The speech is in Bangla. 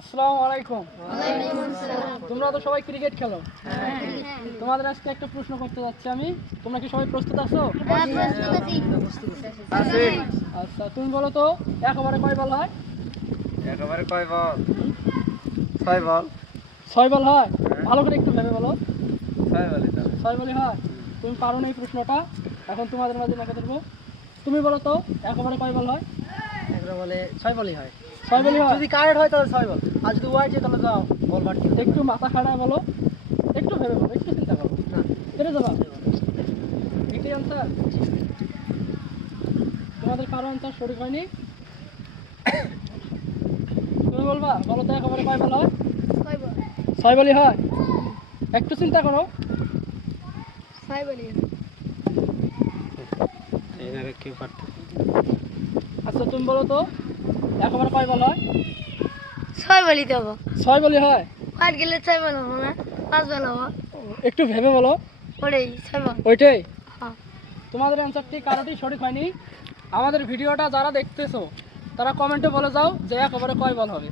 আসসালামু আলাইকুম। তোমরা তো সবাই ক্রিকেট খেলো। তোমাদের আজকে একটা প্রশ্ন করতে যাচ্ছি আমি। তোমরা কি সবাই প্রস্তুত আছো? আচ্ছা, তুমি বলো তো এক ওভারে কয় বল হয়? একেবারে কয় বল? 6 বল। 6 বল হয়? ভালো করে একটু ভেবে বলো। 6 বলই তো। 6 বলই হয়? তুমি পারো না এই প্রশ্নটা, এখন তোমাদের মাঝে দেখা দেবো। তুমি বলো তো এক ওভারে কয় বল হয়? একটা বলে 6 বলই হয়। 6 বলই হয়? যদি কারেক্ট হয় তাহলে 6 বল, আর যদি ওয়াইড যায় তাহলে যাও বল বাড়তি। একটু মাথা খাড়ায় বলো, একটু ভেবে বলো, একটু চিন্তা করো। না, পেরে যাবা? এটাই আনসার? তোমাদের কারো আনসার সঠিক হয়নি? তুমি বলবা, বলো তো এক ওভারে কয় বল হয়? 6 বলই হয়? একটু চিন্তা করো। এনারে কেউ পারতো। আচ্ছা, তুমি বলো তো এক ওভারে কয় বল হয়? 6 বলি দেবো। 6 বলই হয়? 5 গেলে 6 বল হবো না, 5 বল হবো। একটু ভেবে বলো। ওটাই 6 বল। ওইটাই? হ্যাঁ। তোমাদের অ্যান্সারটি কারোটি সঠিক হয়নি। আমাদের ভিডিওটা যারা দেখতেছো তারা কমেন্টে বলে যাও যে এক ওভারে কয় বল হবে।